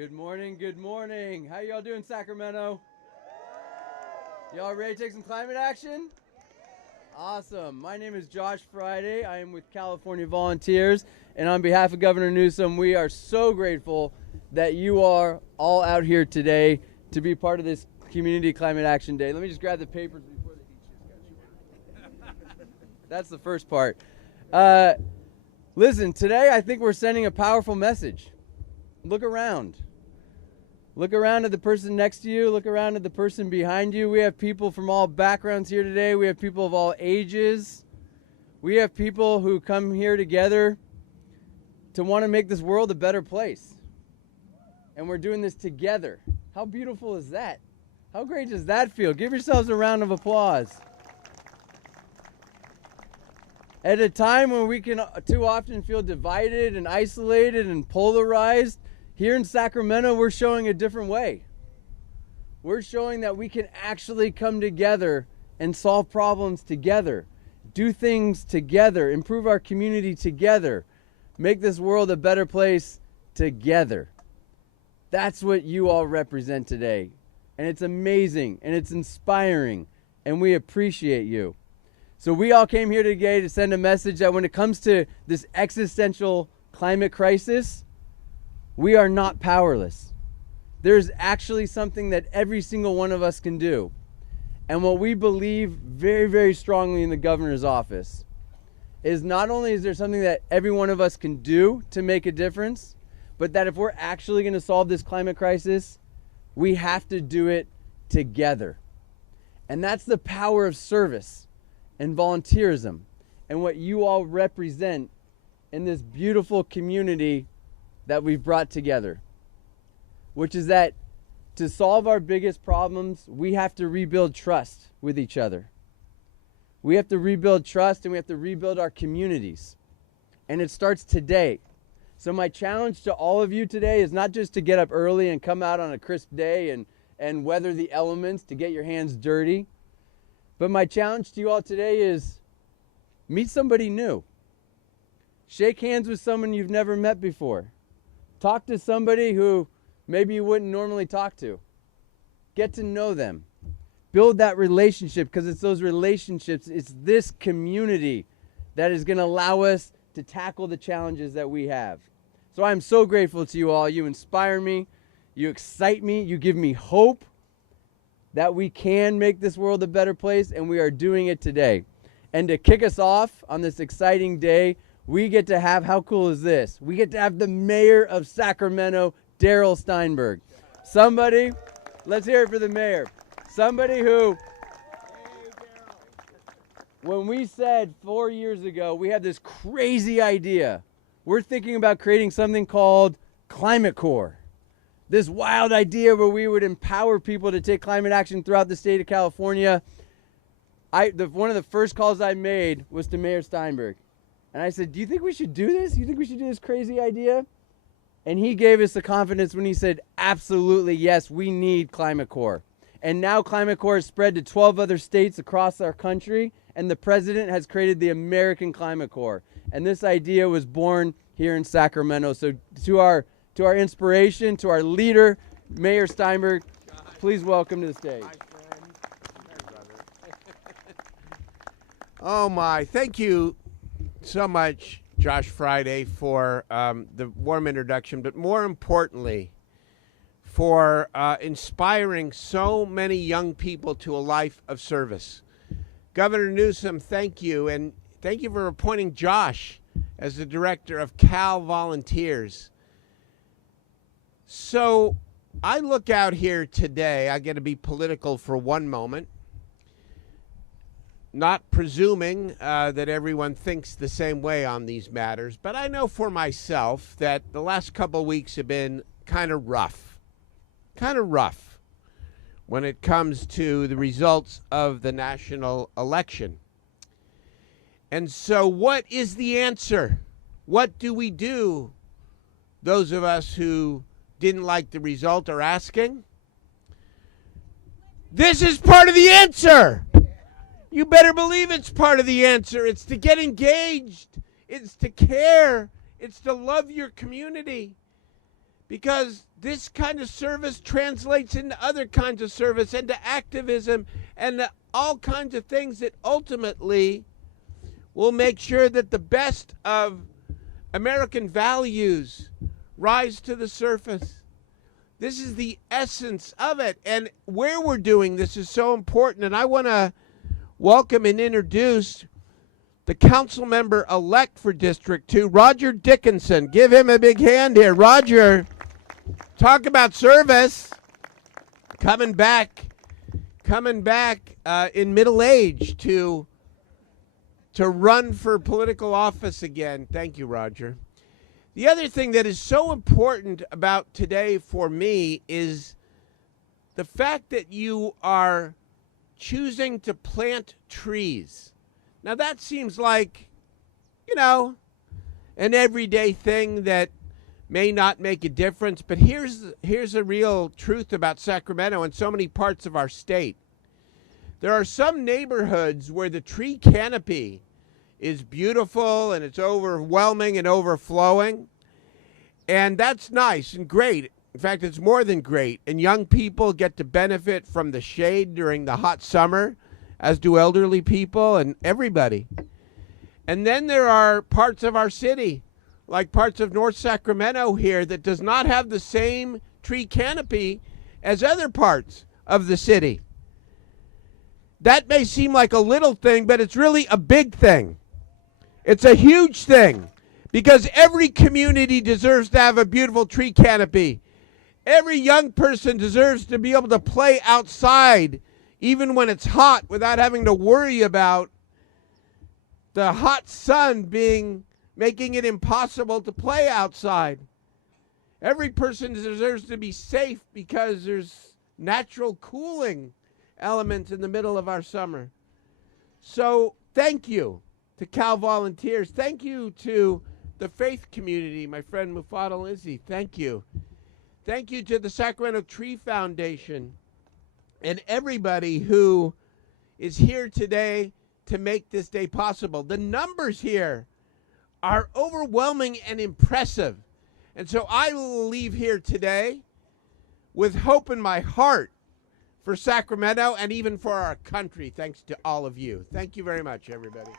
Good morning, good morning. How y'all doing, Sacramento? Y'all ready to take some climate action? Awesome. My name is Josh Friday. I am with California Volunteers, and on behalf of Governor Newsom, we are so grateful that you are all out here today to be part of this Community Climate Action Day. Let me just grab the papers before the heat shift. That's the first part. Listen, today I think we're sending a powerful message. Look around. Look around at the person next to you. Look around at the person behind you. We have people from all backgrounds here today. We have people of all ages. We have people who come here together to want to make this world a better place. And we're doing this together. How beautiful is that? How great does that feel? Give yourselves a round of applause. At a time when we can too often feel divided and isolated and polarized, here in Sacramento, we're showing a different way. We're showing that we can actually come together and solve problems together, do things together, improve our community together, make this world a better place together. That's what you all represent today. And it's amazing and it's inspiring, and we appreciate you. So we all came here today to send a message that when it comes to this existential climate crisis, we are not powerless. There's actually something that every single one of us can do. And what we believe very, very strongly in the governor's office is not only is there something that every one of us can do to make a difference, but that if we're actually going to solve this climate crisis, we have to do it together. And that's the power of service and volunteerism and what you all represent in this beautiful community that we've brought together, which is that to solve our biggest problems, we have to rebuild trust with each other. We have to rebuild trust, and we have to rebuild our communities. And it starts today. So my challenge to all of you today is not just to get up early and come out on a crisp day and weather the elements to get your hands dirty, but my challenge to you all today is meet somebody new. Shake hands with someone you've never met before. Talk to somebody who maybe you wouldn't normally talk to. Get to know them. Build that relationship, because it's those relationships, it's this community that is going to allow us to tackle the challenges that we have. So I'm so grateful to you all. You inspire me. You excite me. You give me hope that we can make this world a better place, and we are doing it today. And to kick us off on this exciting day, we get to have, how cool is this? We get to have the mayor of Sacramento, Darrell Steinberg. Somebody, let's hear it for the mayor. Somebody who, when we said 4 years ago, we had this crazy idea. We're thinking about creating something called Climate Corps. This wild idea where we would empower people to take climate action throughout the state of California. One of the first calls I made was to Mayor Steinberg. And I said, do you think we should do this? Do you think we should do this crazy idea? And he gave us the confidence when he said, absolutely, yes, we need Climate Corps. And now Climate Corps is spread to 12 other states across our country, and the president has created the American Climate Corps. And this idea was born here in Sacramento. So to our inspiration, to our leader, Mayor Steinberg, please welcome to the stage. Oh my, thank you so much, Josh Friday, for the warm introduction, but more importantly, for inspiring so many young people to a life of service. Governor Newsom, thank you, and thank you for appointing Josh as the director of Cal Volunteers. So I look out here today, I get to be political for one moment, not presuming that everyone thinks the same way on these matters, but I know for myself that the last couple of weeks have been kind of rough when it comes to the results of the national election. And so what is the answer? What do we do? Those of us who didn't like the result are asking. This is part of the answer. You better believe it's part of the answer. It's to get engaged. It's to care. It's to love your community. because this kind of service translates into other kinds of service, into activism, and all kinds of things that ultimately will make sure that the best of American values rise to the surface. This is the essence of it. And where we're doing this is so important. And I want to welcome and introduce the council member elect for District 2, Roger Dickinson. Give him a big hand here. Roger, talk about service. Coming back in middle age to run for political office again. Thank you, Roger. The other thing that is so important about today for me is the fact that you are choosing to plant trees. Now that seems like, an everyday thing that may not make a difference, but here's a real truth about Sacramento and so many parts of our state. There are some neighborhoods where the tree canopy is beautiful and it's overwhelming and overflowing. And that's nice and great. In fact, it's more than great. And young people get to benefit from the shade during the hot summer, as do elderly people and everybody. And then there are parts of our city, like parts of North Sacramento here, that does not have the same tree canopy as other parts of the city. That may seem like a little thing, but it's really a big thing. It's a huge thing, because every community deserves to have a beautiful tree canopy. Every young person deserves to be able to play outside, even when it's hot, without having to worry about the hot sun making it impossible to play outside. Every person deserves to be safe because there's natural cooling elements in the middle of our summer. So thank you to Cal Volunteers. Thank you to the faith community, my friend Mufadal Izzi. Thank you. Thank you to the Sacramento Tree Foundation and everybody who is here today to make this day possible. The numbers here are overwhelming and impressive. And so I will leave here today with hope in my heart for Sacramento and even for our country, thanks to all of you. Thank you very much, everybody.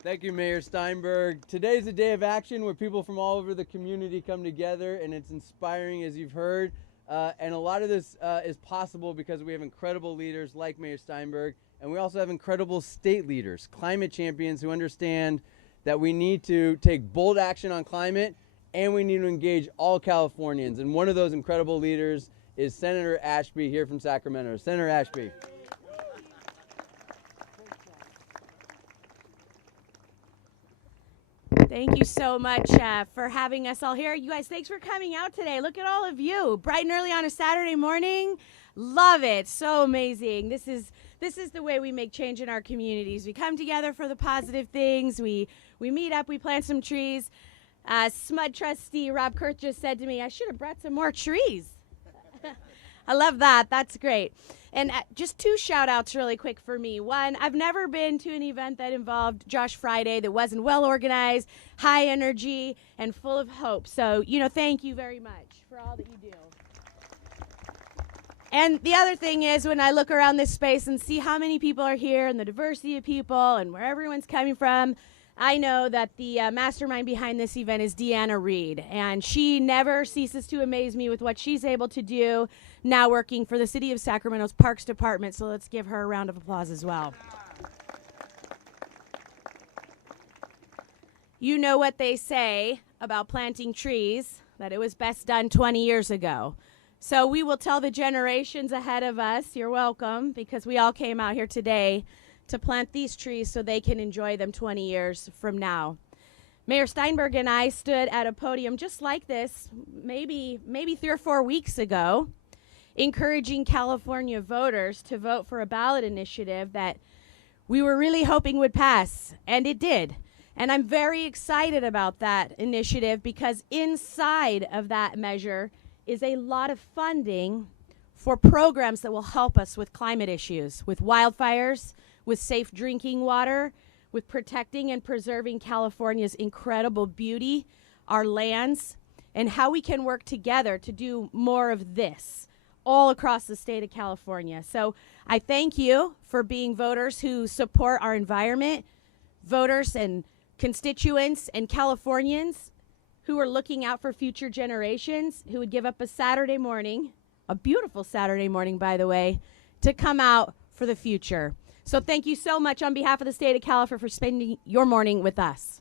Thank you, Mayor Steinberg. Today's a day of action where people from all over the community come together, and it's inspiring, as you've heard. And a lot of this is possible because we have incredible leaders like Mayor Steinberg, and we also have incredible state leaders, climate champions who understand that we need to take bold action on climate, and we need to engage all Californians. And one of those incredible leaders is Senator Ashby here from Sacramento. Senator Ashby. Thank you so much for having us all here. You guys, thanks for coming out today. Look at all of you, bright and early on a Saturday morning. Love it. So amazing. This is the way we make change in our communities. We come together for the positive things. We meet up. We plant some trees. SMUD trustee Rob Kurth just said to me, I should have brought some more trees. I love that. That's great. And just two shout outs really quick for me. One, I've never been to an event that involved Josh Friday that wasn't well organized, high energy, and full of hope. So, thank you very much for all that you do. And the other thing is, when I look around this space and see how many people are here and the diversity of people and where everyone's coming from, I know that the mastermind behind this event is Deanna Reed, and she never ceases to amaze me with what she's able to do now working for the City of Sacramento's Parks Department, so let's give her a round of applause as well. You know what they say about planting trees, that it was best done 20 years ago. So we will tell the generations ahead of us, you're welcome, because we all came out here today to plant these trees so they can enjoy them 20 years from now. Mayor Steinberg and I stood at a podium just like this, maybe 3 or 4 weeks ago, encouraging California voters to vote for a ballot initiative that we were really hoping would pass, and it did. And I'm very excited about that initiative because inside of that measure is a lot of funding for programs that will help us with climate issues, with wildfires, with safe drinking water, with protecting and preserving California's incredible beauty, our lands, and how we can work together to do more of this all across the state of California. So I thank you for being voters who support our environment, voters and constituents and Californians who are looking out for future generations, who would give up a Saturday morning, a beautiful Saturday morning, by the way, to come out for the future. So thank you so much on behalf of the state of California for spending your morning with us.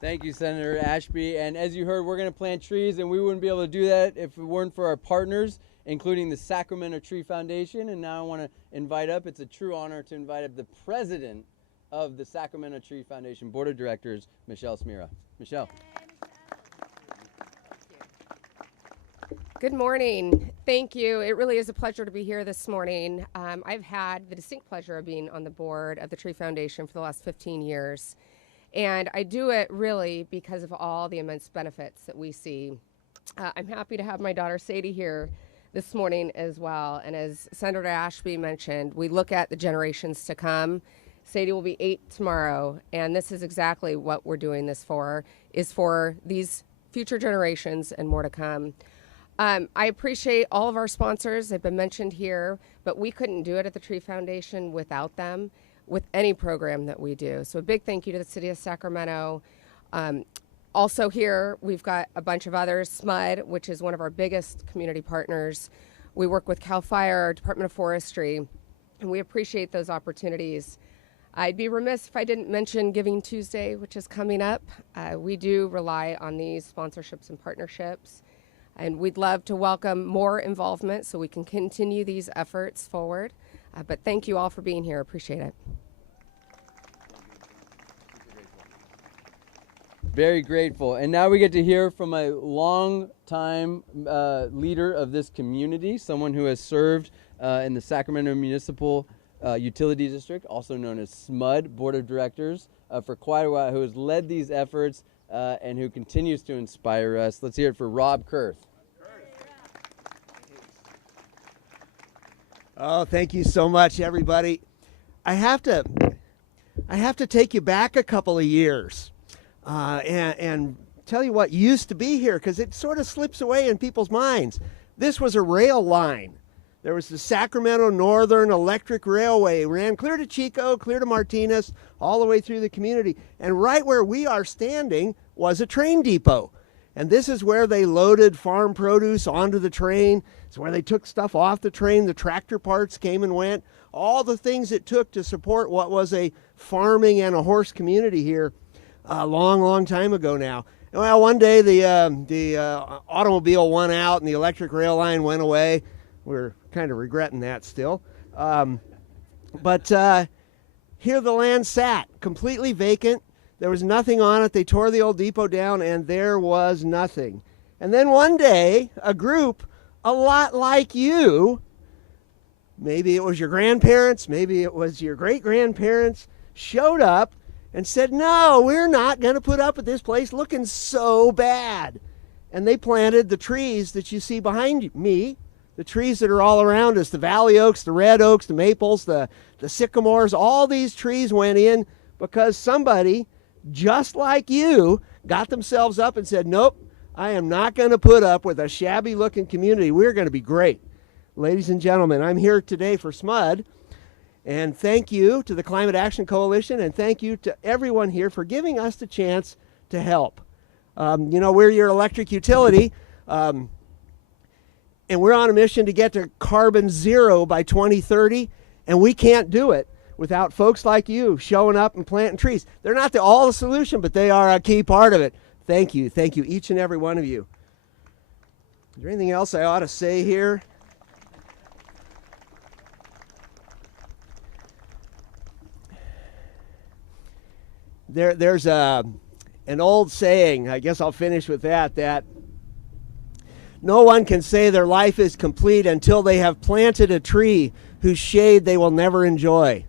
Thank you, Senator Ashby. And as you heard, we're going to plant trees, and we wouldn't be able to do that if it weren't for our partners, including the Sacramento Tree Foundation. And now I want to invite up, it's a true honor to invite up the president of the Sacramento Tree Foundation Board of Directors, Michelle Smira. Michelle. Good morning. Thank you. It really is a pleasure to be here this morning. I've had the distinct pleasure of being on the board of the Tree Foundation for the last 15 years. And I do it really because of all the immense benefits that we see. I'm happy to have my daughter Sadie here this morning as well. And as Senator Ashby mentioned, we look at the generations to come. Sadie will be 8 tomorrow, and this is exactly what we're doing this for, is for these future generations and more to come. I appreciate all of our sponsors. They've been mentioned here, but we couldn't do it at the Tree Foundation without them, with any program that we do. So a big thank you to the City of Sacramento. Also here, we've got a bunch of others. SMUD, which is one of our biggest community partners. We work with CAL FIRE, Department of Forestry, and we appreciate those opportunities. I'd be remiss if I didn't mention Giving Tuesday, which is coming up. We do rely on these sponsorships and partnerships, and we'd love to welcome more involvement so we can continue these efforts forward. But thank you all for being here. Appreciate it. Very grateful. And now we get to hear from a long-time leader of this community, someone who has served in the Sacramento Municipal Utility District, also known as SMUD Board of Directors, for quite a while, who has led these efforts and who continues to inspire us. Let's hear it for Rob Kurth. Oh, thank you so much, everybody. I have to take you back a couple of years and tell you what used to be here, because it sort of slips away in people's minds. This was a rail line. There was the Sacramento Northern Electric Railway, ran clear to Chico, clear to Martinez, all the way through the community. And right where we are standing was a train depot. And this is where they loaded farm produce onto the train. It's where they took stuff off the train. The tractor parts came and went. All the things it took to support what was a farming and a horse community here a long, long time ago now. Well, one day the automobile won out and the electric rail line went away. We're kind of regretting that still. But here the land sat, completely vacant. There was nothing on it. They tore the old depot down, and there was nothing. And then one day, a group a lot like you, maybe it was your grandparents, maybe it was your great-grandparents, showed up and said, no, we're not going to put up with this place looking so bad. And they planted the trees that you see behind me, the trees that are all around us, the valley oaks, the red oaks, the maples, the sycamores. All these trees went in because somebody, just like you, got themselves up and said, nope, I am not going to put up with a shabby-looking community. We're going to be great. Ladies and gentlemen, I'm here today for SMUD, and thank you to the Climate Action Coalition, and thank you to everyone here for giving us the chance to help. You know, we're your electric utility, and we're on a mission to get to carbon zero by 2030, and we can't do it without folks like you showing up and planting trees. They're not all the solution, but they are a key part of it. Thank you, each and every one of you. Is there anything else I ought to say here? There's an old saying, I guess I'll finish with that no one can say their life is complete until they have planted a tree whose shade they will never enjoy.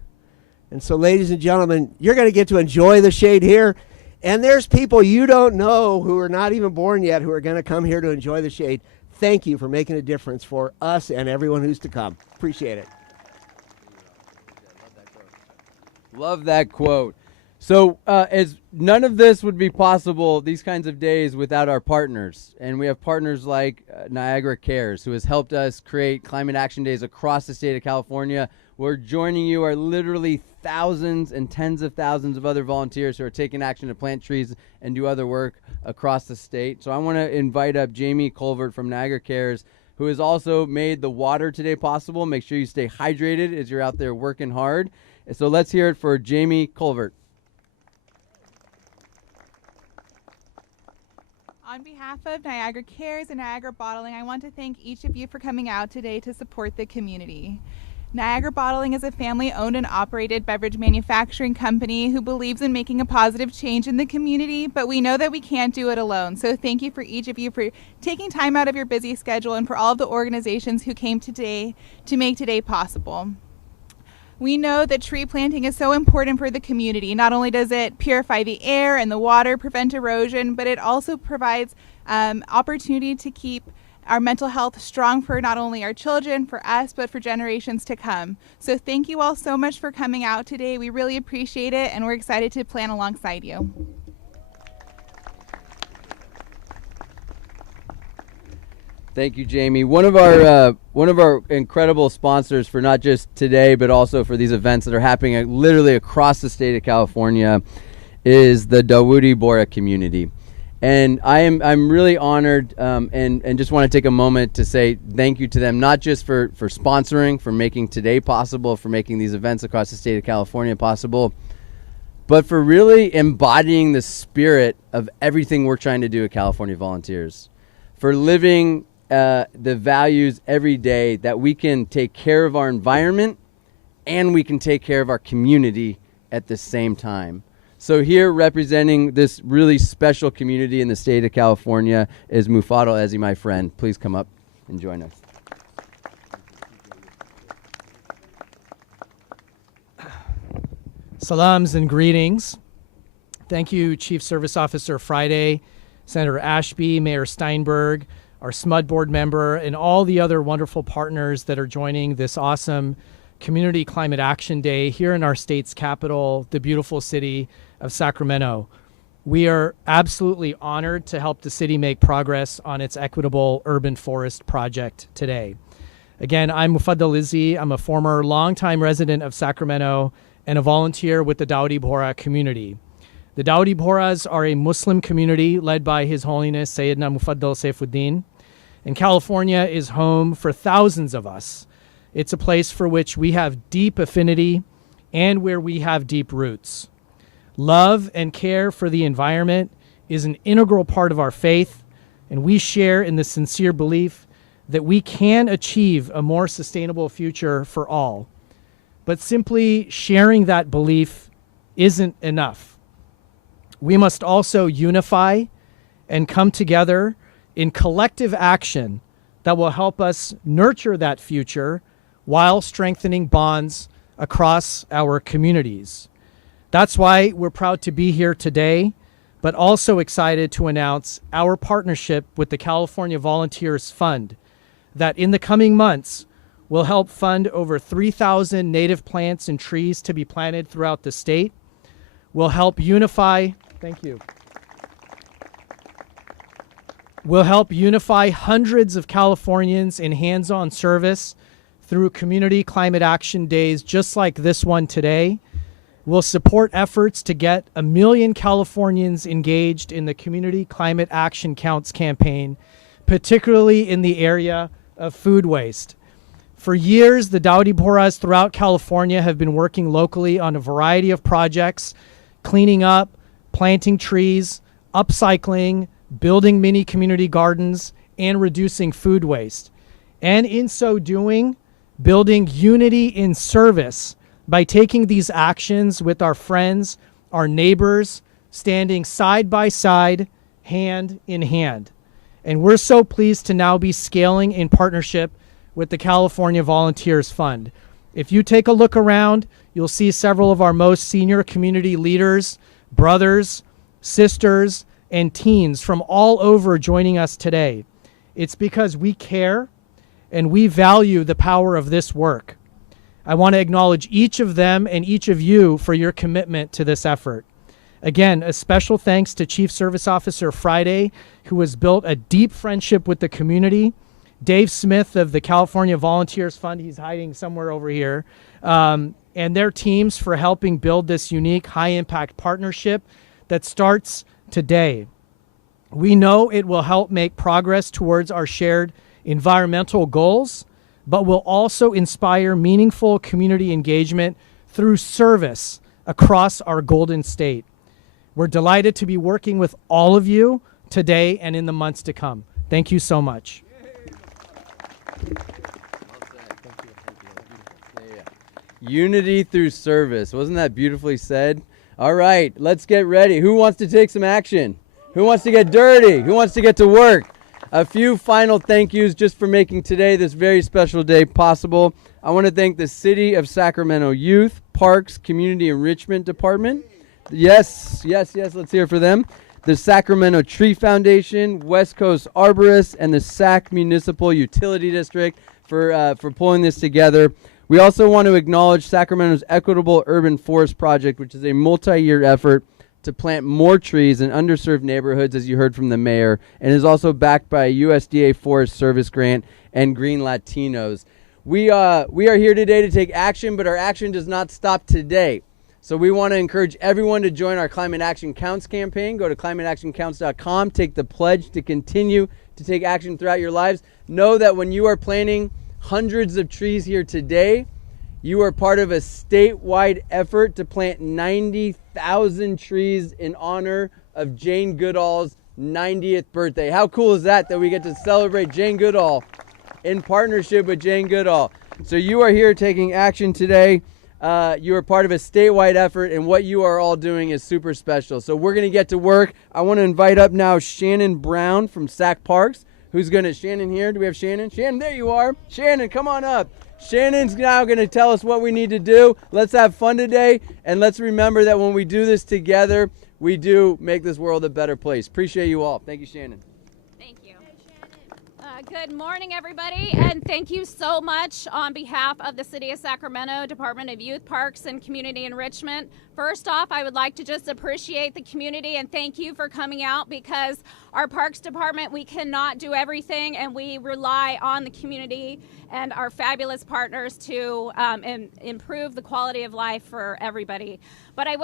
And so, ladies and gentlemen, you're going to get to enjoy the shade here. And there's people you don't know who are not even born yet who are going to come here to enjoy the shade. Thank you for making a difference for us and everyone who's to come. Appreciate it. Love that quote. So as none of this would be possible, these kinds of days, without our partners. And we have partners like Niagara Cares, who has helped us create climate action days across the state of California. Where joining you are literally thousands and tens of thousands of other volunteers who are taking action to plant trees and do other work across the state. So I want to invite up Jamie Colvert from Niagara Cares, who has also made the water today possible. Make sure you stay hydrated as you're out there working hard. So let's hear it for Jamie Colvert. On behalf of Niagara Cares and Niagara Bottling, I want to thank each of you for coming out today to support the community. Niagara Bottling is a family-owned and operated beverage manufacturing company who believes in making a positive change in the community, but we know that we can't do it alone. So thank you for each of you for taking time out of your busy schedule and for all of the organizations who came today to make today possible. We know that tree planting is so important for the community. Not only does it purify the air and the water, prevent erosion, but it also provides opportunity to keep our mental health strong for not only our children, for us, but for generations to come. So thank you all so much for coming out today. We really appreciate it, and we're excited to plan alongside you. Thank you, Jamie. One of our incredible sponsors for not just today, but also for these events that are happening literally across the state of California is the Dawoodi Bohra community. And I'm really honored and just want to take a moment to say thank you to them, not just for sponsoring, for making today possible, for making these events across the state of California possible, but for really embodying the spirit of everything we're trying to do at California Volunteers, for living the values every day that we can take care of our environment and we can take care of our community at the same time. So here representing this really special community in the state of California is Mufadal Ezi, my friend. Please come up and join us. Salams and greetings. Thank you, Chief Service Officer Friday, Senator Ashby, Mayor Steinberg, our SMUD board member, and all the other wonderful partners that are joining this awesome Community Climate Action Day here in our state's capital, the beautiful city of Sacramento. We are absolutely honored to help the city make progress on its equitable urban forest project today. Again, I'm Mufadal Ezi. I'm a former longtime resident of Sacramento and a volunteer with the Dawoodi Bohra community. The Dawoodi Bohras are a Muslim community led by His Holiness Sayyidina Mufaddal Saifuddin, and California is home for thousands of us. It's a place for which we have deep affinity and where we have deep roots. Love and care for the environment is an integral part of our faith, and we share in the sincere belief that we can achieve a more sustainable future for all. But simply sharing that belief isn't enough. We must also unify and come together in collective action that will help us nurture that future while strengthening bonds across our communities. That's why we're proud to be here today, but also excited to announce our partnership with the California Volunteers Fund that in the coming months will help fund over 3,000 native plants and trees to be planted throughout the state, will help unify, will help unify hundreds of Californians in hands-on service through Community Climate Action Days just like this one today, will support efforts to get 1 million Californians engaged in the Community Climate Action Counts campaign, particularly in the area of food waste. For years, the Dawoodi Bohras throughout California have been working locally on a variety of projects, cleaning up, planting trees, upcycling, building mini community gardens, and reducing food waste. And in so doing, building unity in service by taking these actions with our friends, our neighbors, standing side by side, hand in hand. And we're so pleased to now be scaling in partnership with the California Volunteers Fund. If you take a look around, you'll see several of our most senior community leaders, brothers, sisters, and teens from all over joining us today. It's because we care and we value the power of this work. I want to acknowledge each of them and each of you for your commitment to this effort. Again, a special thanks to Chief Service Officer Friday, who has built a deep friendship with the community, Dave Smith of the California Volunteers Fund, he's hiding somewhere over here, and their teams for helping build this unique high-impact partnership that starts today. We know it will help make progress towards our shared environmental goals, but will also inspire meaningful community engagement through service across our Golden State. We're delighted to be working with all of you today and in the months to come. Thank you so much. Unity through service. Wasn't that beautifully said? All right, let's get ready. Who wants to take some action? Who wants to get dirty? Who wants to get to work? A few final thank yous just for making today, this very special day, possible. I want to thank the City of Sacramento Youth, Parks, Community Enrichment Department. Yes, let's hear for them. The Sacramento Tree Foundation, West Coast Arborists, and the Sac Municipal Utility District for pulling this together. We also want to acknowledge Sacramento's Equitable Urban Forest Project, which is a multi-year effort to plant more trees in underserved neighborhoods, as you heard from the mayor, and is also backed by a USDA Forest Service grant and Green Latinos. We are here today to take action, but our action does not stop today. So we want to encourage everyone to join our Climate Action Counts campaign. Go to climateactioncounts.com, take the pledge to continue to take action throughout your lives. Know that when you are planting hundreds of trees here today, you are part of a statewide effort to plant 90,000 trees in honor of Jane Goodall's 90th birthday. How cool is that we get to celebrate Jane Goodall in partnership with Jane Goodall? So you are here taking action today. You are part of a statewide effort, and what you are all doing is super special. So we're going to get to work. I want to invite up now Shannon Brown from Sac Parks, who's going to, Shannon here. Do we have Shannon? Shannon, there you are. Shannon, come on up. Shannon's now going to tell us what we need to do. Let's have fun today, and let's remember that when we do this together, we do make this world a better place. Appreciate you all. Thank you, Shannon. Thank you. Good morning, everybody, and thank you so much on behalf of the City of Sacramento Department of Youth, Parks, and Community Enrichment. First off, I would like to just appreciate the community and thank you for coming out, because our Parks Department, we cannot do everything, and we rely on the community and our fabulous partners to improve the quality of life for everybody. But I would